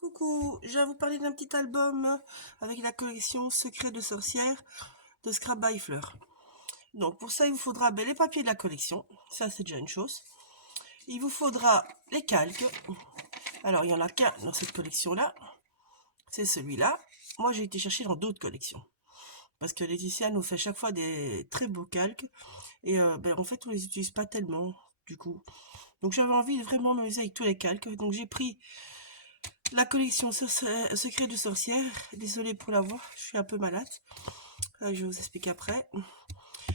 Coucou, je vais vous parler d'un petit album avec la collection Secrets de sorcières de Scrap by Fleur. Donc pour ça, il vous faudra les papiers de la collection, ça c'est déjà une chose. Il vous faudra les calques. Alors il n'y en a qu'un dans cette collection-là, c'est celui-là. Moi j'ai été chercher dans d'autres collections, parce que Laetitia nous fait chaque fois des très beaux calques, et en fait on les utilise pas tellement du coup. Donc j'avais envie de vraiment m'amuser avec tous les calques, donc j'ai pris la collection Secret de sorcière. Désolée pour la voix, je suis un peu malade. Je vais vous expliquer après.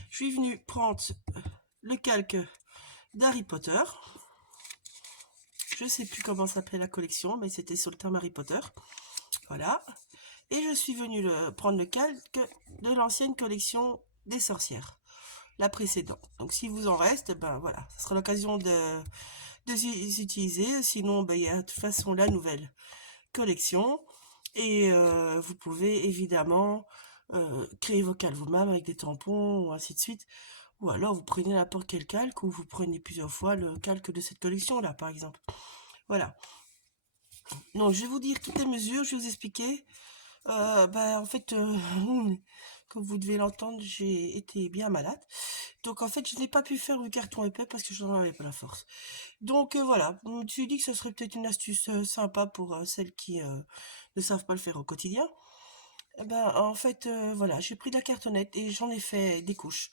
Je suis venue prendre le calque d'Harry Potter. Je sais plus comment s'appelait la collection, mais c'était sur le thème Harry Potter. Voilà. Et je suis venue prendre le calque de l'ancienne collection des sorcières, la précédente. Donc si vous en reste, ben voilà, ce sera l'occasion de les utiliser. Sinon, il y a de toute façon la nouvelle collection. Et vous pouvez évidemment créer vos calques vous-même avec des tampons ou ainsi de suite. Ou alors vous prenez n'importe quel calque ou vous prenez plusieurs fois le calque de cette collection-là, par exemple. Voilà. Donc je vais vous dire toutes les mesures, je vais vous expliquer. En fait, comme vous devez l'entendre, j'ai été bien malade. Donc en fait, je n'ai pas pu faire le carton épais parce que je n'en avais pas la force. Donc voilà, je me suis dit que ce serait peut-être une astuce sympa pour celles qui ne savent pas le faire au quotidien. En fait, voilà, j'ai pris de la cartonnette et j'en ai fait des couches.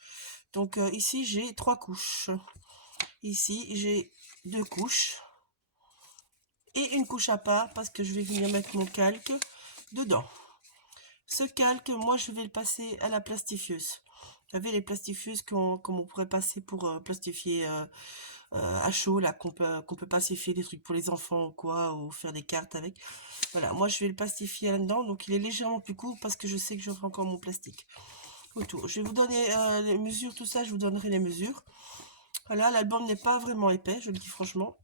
Donc ici, j'ai 3 couches. Ici, j'ai 2 couches. Et une couche à part parce que je vais venir mettre mon calque dedans. Ce calque, moi, je vais le passer à la plastifieuse. Vous savez, les plastifieuses comme on pourrait passer pour plastifier à chaud, là, qu'on peut plastifier des trucs pour les enfants ou quoi, ou faire des cartes avec. Voilà, moi, je vais le plastifier là-dedans. Donc, il est légèrement plus court parce que je sais que j'aurai encore mon plastique autour. Je vais vous donner les mesures, tout ça, je vous donnerai les mesures. Voilà, l'album n'est pas vraiment épais, je le dis franchement.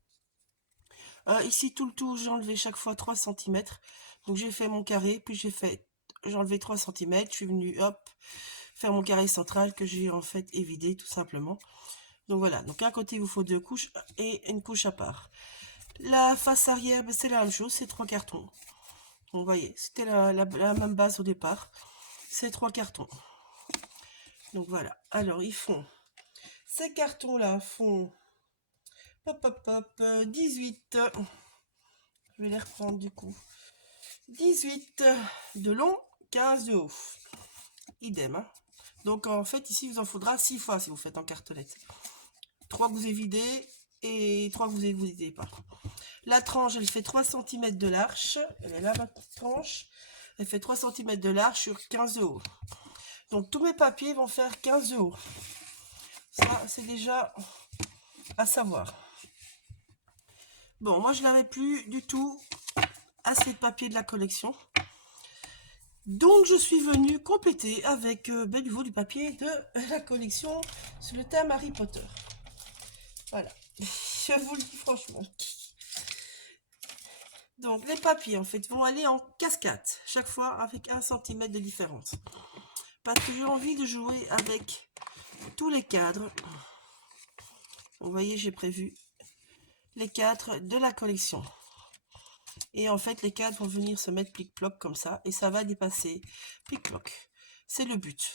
Ici, tout le tour, j'ai enlevé chaque fois 3 cm. Donc, j'ai fait mon carré, puis j'ai enlevé 3 cm. Je suis venue, hop, faire mon carré central que j'ai en fait évidé, tout simplement. Donc, voilà. Donc, à côté, il vous faut 2 couches et une couche à part. La face arrière, c'est la même chose, c'est 3 cartons. Donc, vous voyez, c'était la même base au départ. C'est 3 cartons. Donc, voilà. Alors, ces cartons-là font 18. Je vais les reprendre du coup. 18 de long, 15 de haut. Idem. Hein. Donc en fait, ici, vous en faudra 6 fois si vous faites en cartonnette. 3 que vous évidez et 3 que vous évidez pas. La tranche, elle fait 3 cm de large. Elle est là, ma tranche. Elle fait 3 cm de large sur 15 de haut. Donc tous mes papiers vont faire 15 de haut. Ça, c'est déjà à savoir. Bon, moi, je n'avais plus du tout assez de papier de la collection. Donc, je suis venue compléter avec nouveau du papier de la collection sur le thème Harry Potter. Voilà, je vous le dis franchement. Donc, les papiers, en fait, vont aller en cascade, chaque fois avec 1 cm de différence. Parce que j'ai envie de jouer avec tous les cadres. Vous voyez, j'ai prévu les cadres de la collection. Et en fait, les cadres vont venir se mettre plic-ploc comme ça. Et ça va dépasser plic-ploc. C'est le but.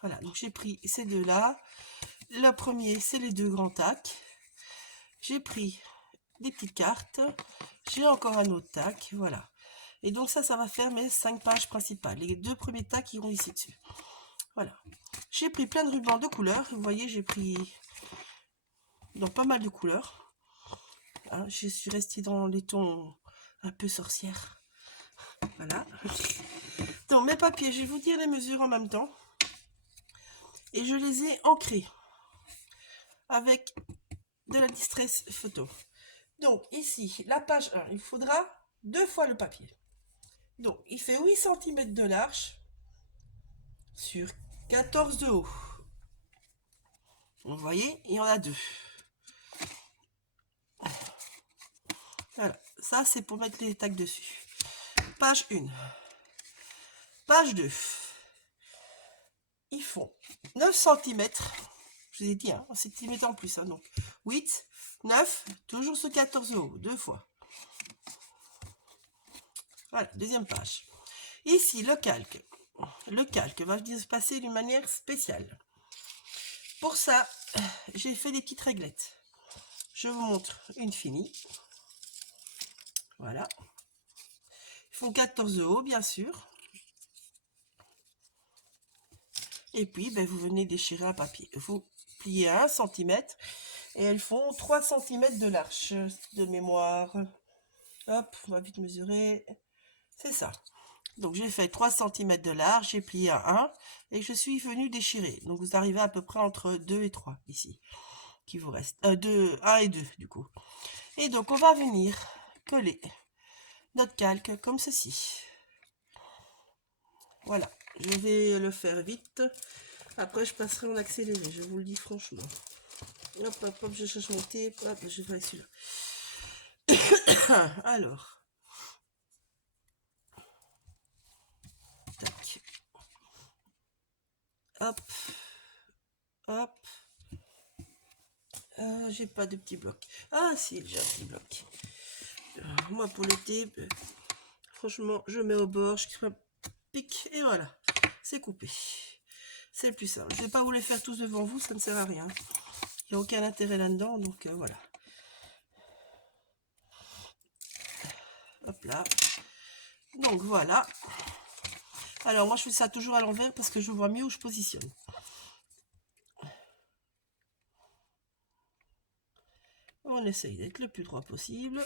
Voilà, donc j'ai pris ces deux-là. Le premier, c'est les 2 grands tacs. J'ai pris des petites cartes. J'ai encore un autre tac, voilà. Et donc ça va faire mes 5 pages principales. Les 2 premiers tacs iront ici dessus. Voilà. J'ai pris plein de rubans de couleurs. Vous voyez, j'ai pris dans pas mal de couleurs. Hein, je suis restée dans les tons un peu sorcières. Voilà. Donc mes papiers, je vais vous dire les mesures en même temps. Et je les ai ancrés avec de la distress photo. Donc ici, la page 1, il faudra 2 fois le papier. Donc il fait 8 cm de large sur 14 de haut. Vous voyez, il y en a 2. Voilà, ça c'est pour mettre les tacs dessus. Page 1. Page 2. Ils font 9 cm. Je vous ai dit, hein, en centimètres en plus. Hein, donc 8, 9, toujours sur 14 de haut, 2 fois. Voilà, deuxième page. Ici, le calque. Le calque va venir se passer d'une manière spéciale. Pour ça, j'ai fait des petites réglettes. Je vous montre une finie. Voilà. Il faut 14 de haut, bien sûr. Et puis, ben, vous venez déchirer un papier. Il faut plier 1 cm. Et elles font 3 cm de large de mémoire. Hop, on va vite mesurer. C'est ça. Donc, j'ai fait 3 cm de large. J'ai plié à 1. Et je suis venue déchirer. Donc, vous arrivez à peu près entre 2 et 3 ici. Qui vous reste. 1 et 2 du coup. Et donc, on va venir coller notre calque comme ceci. Voilà. Je vais le faire vite. Après, je passerai en accéléré. Je vous le dis franchement. Hop, hop, hop, je cherche mon thé. Hop, je vais celui-là. Alors. Tac. Hop. Hop. J'ai pas de petit bloc. Ah si, j'ai un petit bloc. Moi, pour le thé, franchement, je mets au bord, je crée un pic et voilà. C'est coupé. C'est le plus simple. Je vais pas vous les faire tous devant vous, ça ne sert à rien. Il n'y a aucun intérêt là-dedans, donc voilà. Hop là. Donc voilà. Alors moi je fais ça toujours à l'envers parce que je vois mieux où je positionne. On essaye d'être le plus droit possible.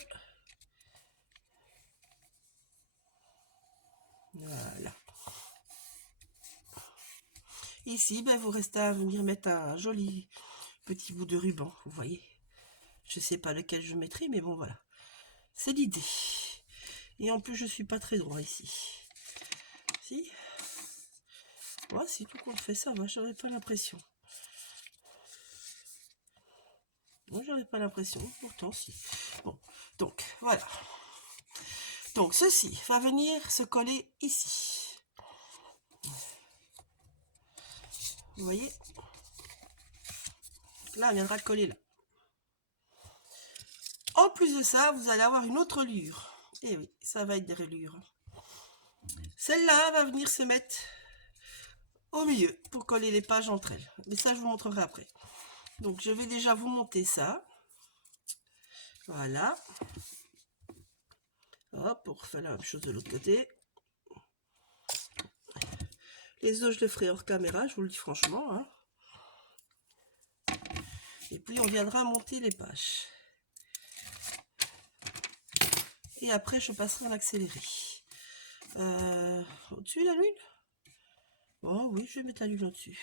Voilà. Ici, ben, vous restez à venir mettre un joli petit bout de ruban, vous voyez. Je sais pas lequel je mettrai, mais bon voilà. C'est l'idée. Et en plus, je suis pas très droit ici. Si. Ouais, si tout compte fait ça, moi j'aurais pas l'impression. Moi j'aurais pas l'impression, pourtant si. Bon, donc voilà. Donc ceci va venir se coller ici. Vous voyez? Là, elle viendra coller là. En plus de ça, vous allez avoir une autre lure. Et oui, ça va être des rayures. Celle-là va venir se mettre au milieu pour coller les pages entre elles. Mais ça, je vous montrerai après. Donc, je vais déjà vous monter ça. Voilà. Hop, on refait la même chose de l'autre côté. Les autres, je les ferai hors caméra, je vous le dis franchement. Hein. Et puis, on viendra monter les pages. Et après, je passerai en accéléré. Au-dessus, la lune? Oh oui, je vais mettre la lune au-dessus.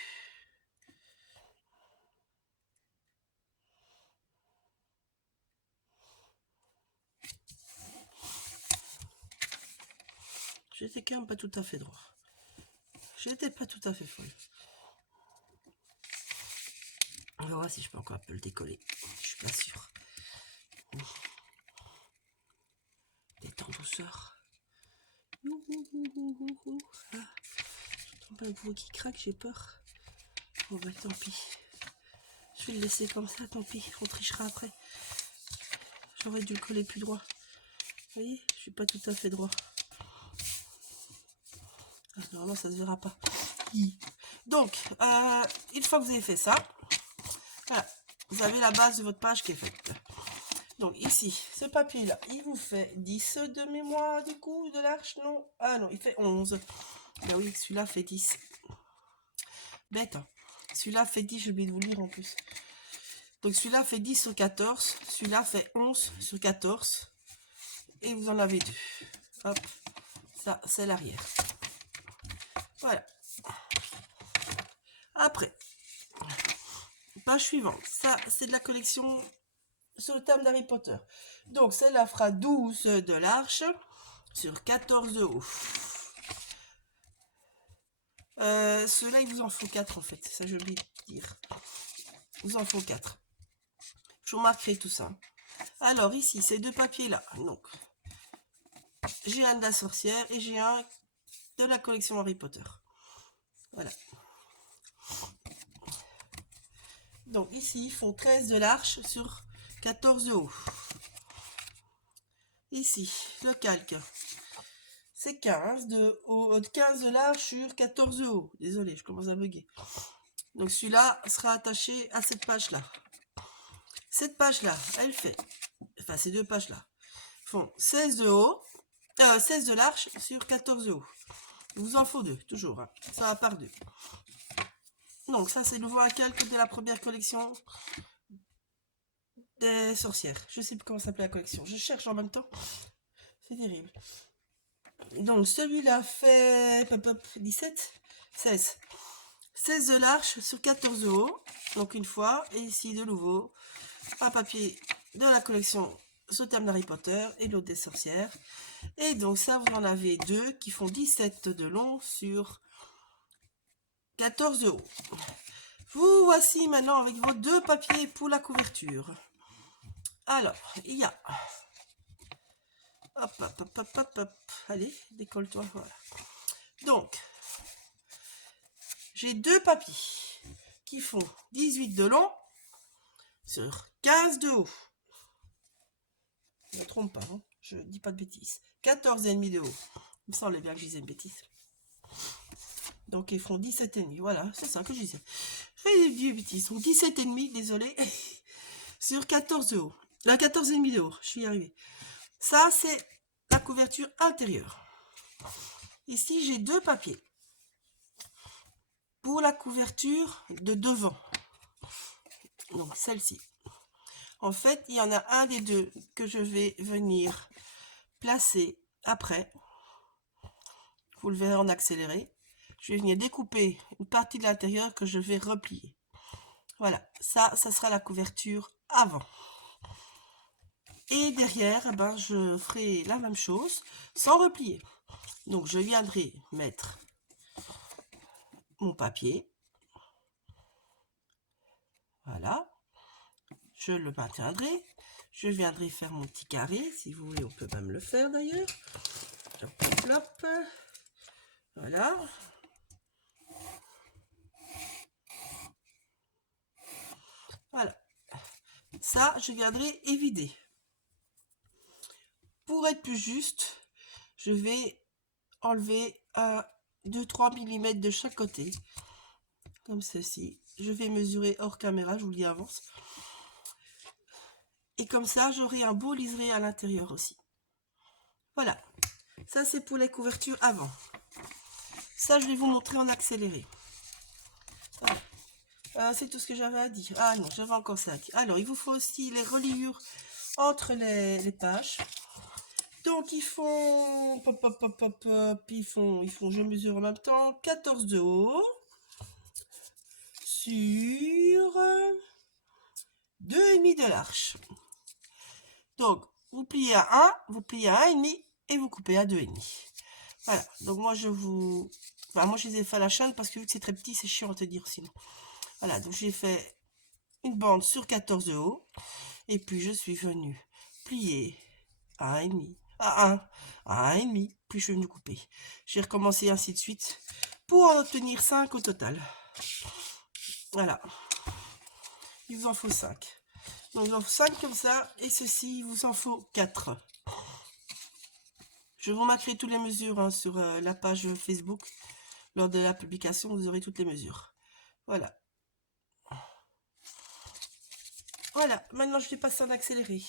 J'étais quand même pas tout à fait droit. J'étais pas tout à fait folle. On va voir si je peux encore un peu le décoller. Je suis pas sûre. D'être en douceur. Ah, j'entends pas un bruit qui craque, j'ai peur. Bon bah tant pis. Je vais le laisser comme ça, tant pis. On trichera après. J'aurais dû le coller plus droit. Vous voyez, je suis pas tout à fait droit. Ah, normalement, ça se verra pas. Donc, une fois que vous avez fait ça, voilà, vous avez la base de votre page qui est faite. Donc ici, ce papier-là, il vous fait 10 de mémoire du coup, de l'arche, non? Ah non, il fait 11. Ben oui, celui-là fait 10. Bête, hein. Celui-là fait 10, j'ai oublié de vous lire en plus. Donc celui-là fait 10 sur 14, celui-là fait 11 sur 14. Et vous en avez deux. Hop, ça c'est l'arrière. Voilà. Après, page suivante. Ça, c'est de la collection sur le thème d'Harry Potter. Donc, celle-là fera 12 de large sur 14 de haut. Ceux-là, il vous en faut 4 en fait. Ça, j'ai oublié de dire. Il vous en faut 4. Je vous marquerai tout ça. Alors, ici, ces deux papiers-là. Donc, j'ai un de la sorcière et j'ai un de la collection Harry Potter. Voilà. Donc, ici, ils font 13 de large sur 14 de haut. Ici, le calque. c'est 15 de haut, 15 de large sur 14 de haut. Désolé, je commence à bugger. Donc celui-là sera attaché à cette page-là. Cette page-là, elle fait, enfin ces deux pages-là, font 16 de haut, 16 de large sur 14 de haut. Il vous en faut deux, toujours, hein. Ça va par deux. Donc ça, c'est nouveau un calque de la première collection des sorcières. Je sais plus comment s'appelait la collection. Je cherche en même temps. C'est terrible. Donc celui-là fait 17, 16. 16 de large sur 14 de haut. Donc une fois. Et ici de nouveau un papier de la collection sous thème d'Harry Potter et l'autre des sorcières. Et donc ça, vous en avez deux qui font 17 de long sur 14 de haut. Vous voici maintenant avec vos deux papiers pour la couverture. Alors, il y a... Hop, hop, hop, hop, hop, hop. Allez, décolle-toi, voilà. Donc, j'ai deux papiers qui font 18 de long sur 15 de haut. Je ne me trompe pas, hein, je ne dis pas de bêtises. 14,5 de haut. Il me semblait bien que je disais une bêtise. Donc, ils font 17,5. Voilà, c'est ça que je disais. J'ai dit bêtises. Donc, 17,5, désolé, sur 14 de haut. 14,5 de haut, je suis arrivée. Ça, c'est la couverture intérieure. Ici, j'ai deux papiers pour la couverture de devant. Donc, celle-ci. En fait, il y en a un des deux que je vais venir placer après. Vous le verrez en accéléré. Je vais venir découper une partie de l'intérieur que je vais replier. Voilà, ça sera la couverture avant. Et derrière, eh ben, je ferai la même chose sans replier. Donc, je viendrai mettre mon papier. Voilà. Je le maintiendrai. Je viendrai faire mon petit carré. Si vous voulez, on peut même le faire d'ailleurs. Hop, voilà. Voilà. Ça, je viendrai évider. Pour être plus juste, je vais enlever 2-3 mm de chaque côté. Comme ceci. Je vais mesurer hors caméra, je vous le dis avance. Et comme ça, j'aurai un beau liseré à l'intérieur aussi. Voilà. Ça, c'est pour les couvertures avant. Ça, je vais vous montrer en accéléré. Voilà. C'est tout ce que j'avais à dire. Ah non, j'avais encore ça à dire. Alors, il vous faut aussi les reliures entre les pages. Donc, ils font... Pop, pop, pop, pop, pop, ils font, je mesure en même temps, 14 de haut sur 2,5 de large. Donc, vous pliez à 1, vous pliez à 1,5 et vous coupez à 2,5. Voilà, donc moi je vous... Enfin, moi je les ai fait à la chaîne parce que vu que c'est très petit, c'est chiant à te dire sinon. Voilà, donc j'ai fait une bande sur 14 de haut. Et puis je suis venue plier à 1,5, à 1, à 1,5, puis je suis venue couper. J'ai recommencé ainsi de suite pour en obtenir 5 au total. Voilà. Il vous en faut 5. Donc il vous en faut 5 comme ça, et ceci, il vous en faut 4. Je vous marquerai toutes les mesures hein, sur la page Facebook. Lors de la publication, vous aurez toutes les mesures. Voilà. Voilà, maintenant je vais passer en accéléré.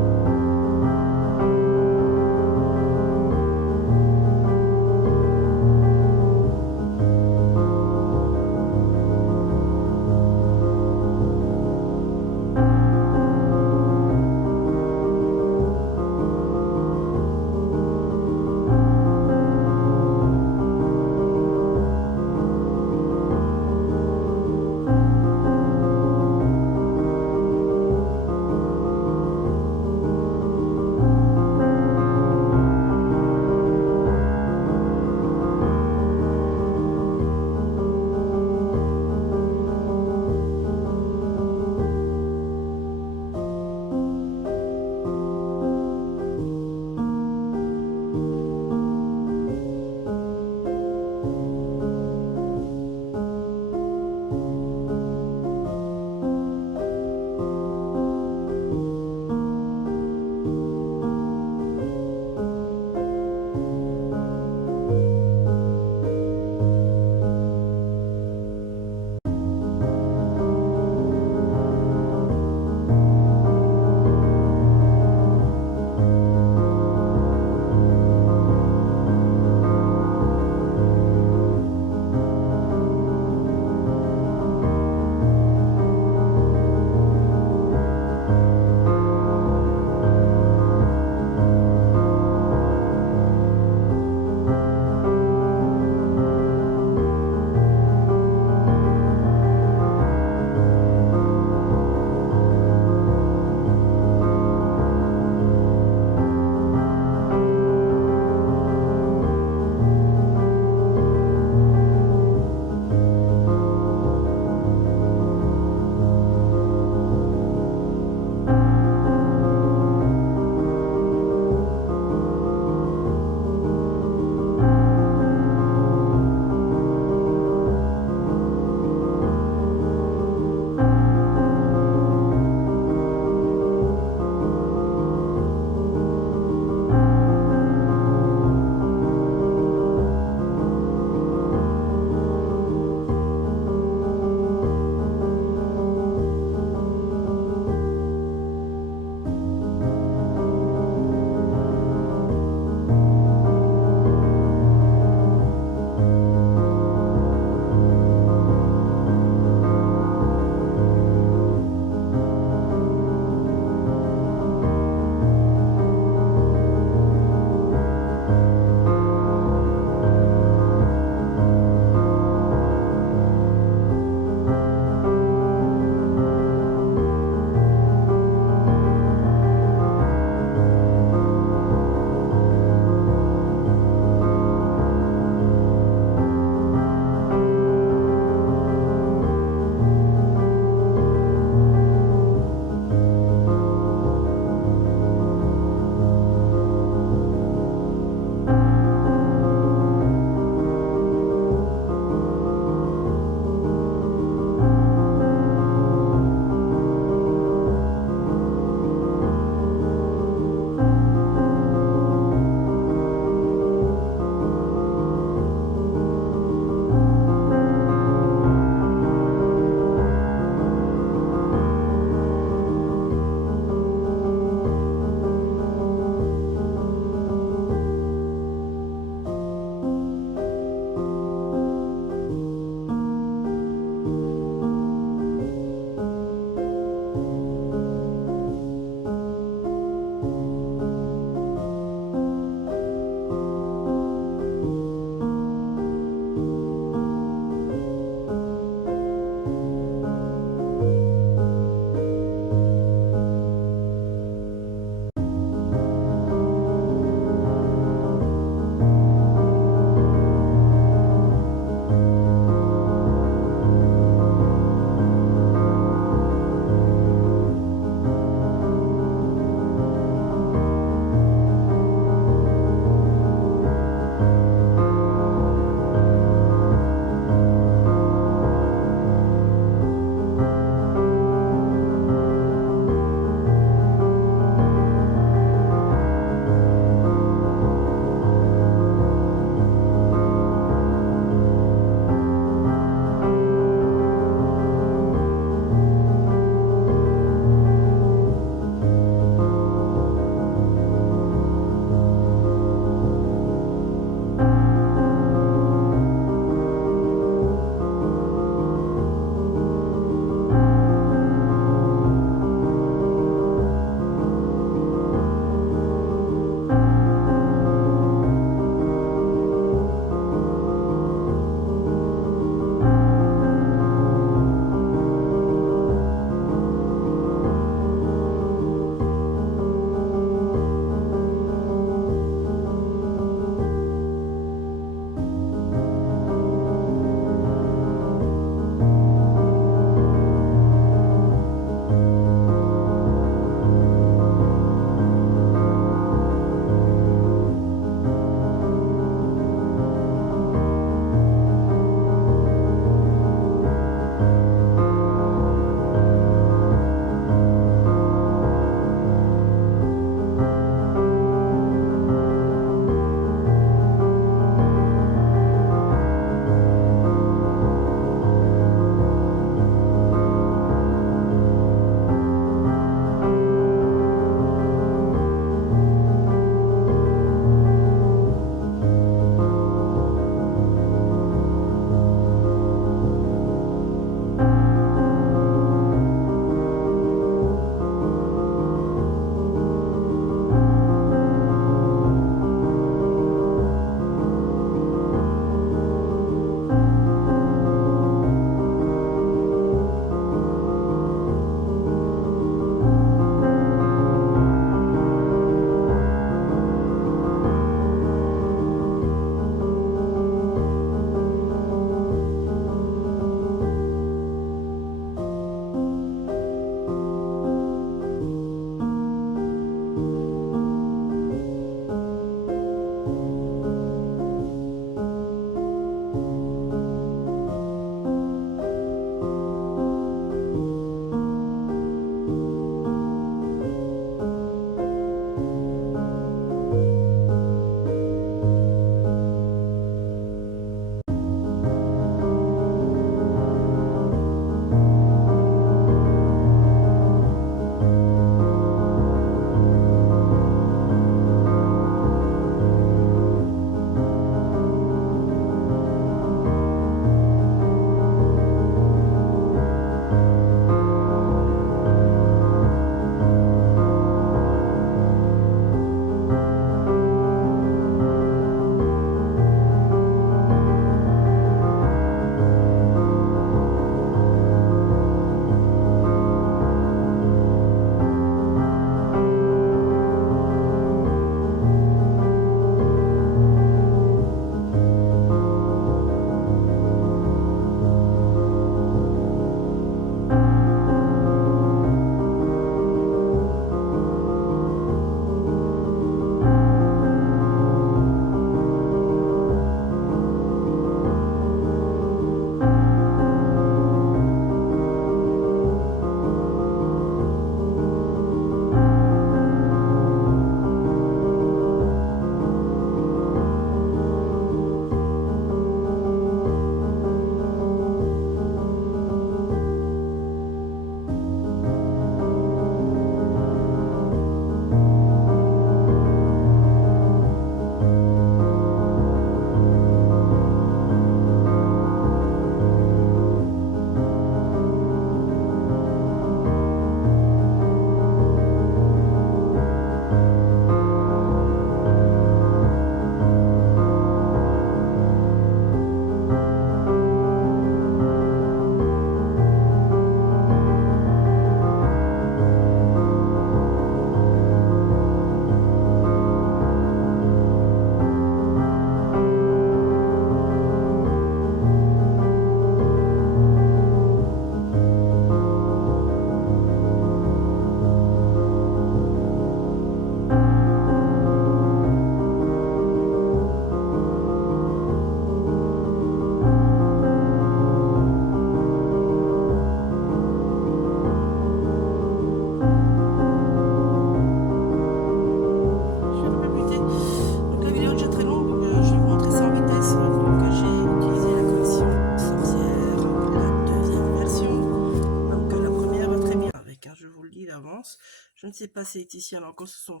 sais pas si Laetitia est encore sur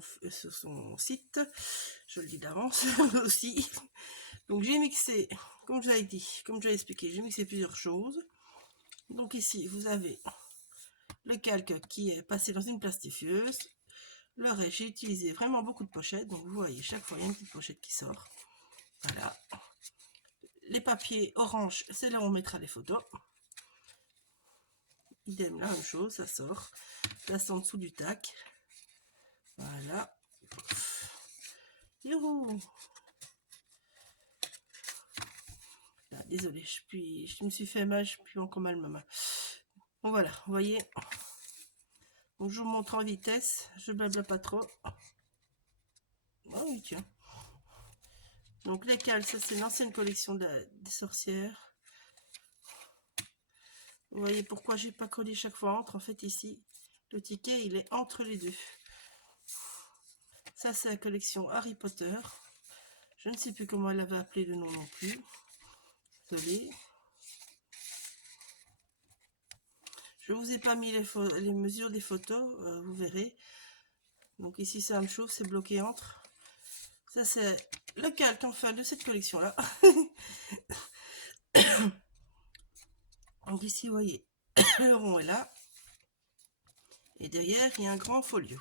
son site. Je le dis d'avance aussi. Donc j'ai mixé, comme je l'avais dit, comme je l'ai expliqué, j'ai mixé plusieurs choses. Donc ici, vous avez le calque qui est passé dans une plastifieuse. Le reste, j'ai utilisé vraiment beaucoup de pochettes. Donc vous voyez, chaque fois, il y a une petite pochette qui sort. Voilà. Les papiers orange, c'est là où on mettra les photos. Idem, la même chose, ça sort. Là, c'est en dessous du tac. Voilà. Youhou. Là, désolée, je me suis fait mal, je suis encore mal ma main. Bon, voilà, vous voyez. Donc, je vous montre en vitesse, je blabla pas trop. Ah oui, tiens. Donc, les cales, ça, c'est l'ancienne collection des sorcières. Vous voyez pourquoi j'ai pas collé chaque fois entre. En fait, ici, le ticket, il est entre les deux. Ça, c'est la collection Harry Potter. Je ne sais plus comment elle avait appelé le nom non plus. Désolée. Je vous ai pas mis les mesures des photos, vous verrez. Donc ici, c'est la même chose, c'est bloqué entre. Ça, c'est le calque, enfin, de cette collection-là. Donc ici, vous voyez, le rond est là. Et derrière, il y a un grand folio.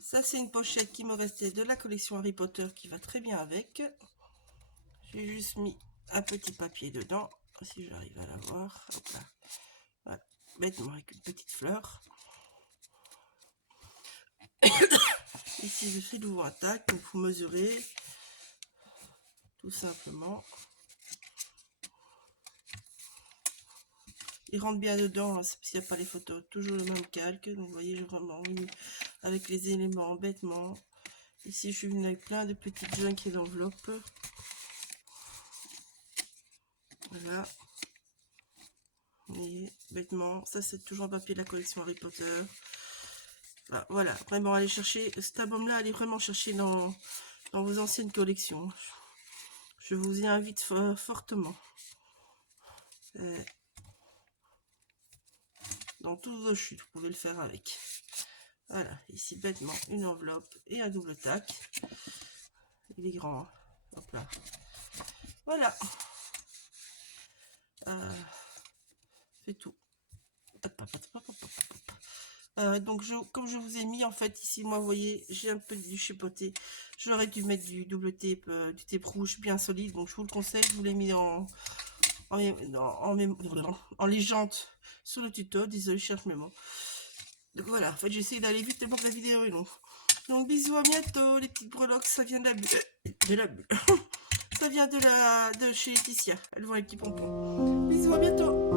Ça, c'est une pochette qui me restait de la collection Harry Potter qui va très bien avec. J'ai juste mis un petit papier dedans, si j'arrive à la voir. Hop là. Voilà. Bêtement, avec une petite fleur. Ici, je fais de nouveau un tac, donc vous mesurez tout simplement. Il rentre bien dedans, hein, s'il n'y a pas les photos, toujours le même calque. Donc vous voyez, j'ai vraiment mis avec les éléments bêtement. Ici, je suis venue avec plein de petites joints et d'enveloppes. Voilà. Vous voyez, bêtement. Ça, c'est toujours un papier de la collection Harry Potter. Voilà, vraiment, allez chercher, cet album-là, allez vraiment chercher dans vos anciennes collections. Je vous y invite fortement. Dans tous vos chutes, vous pouvez le faire avec. Voilà, ici bêtement une enveloppe et un double tac. Il est grand, hein. Hop là. Voilà. C'est tout. Donc comme je vous ai mis en fait ici, moi vous voyez, j'ai un peu du chipoté. J'aurais dû mettre du double tape, du tape rouge bien solide. Donc je vous le conseille, je vous l'ai mis en légende sous le tuto. Désolé, je cherche mes mots. Donc voilà, en fait j'essaie d'aller vite tellement que la vidéo est longue. Donc bisous, à bientôt les petites breloques. Ça vient de la bulle. Ça vient de chez Laetitia. Elles vont les petits pompons. Bisous, à bientôt.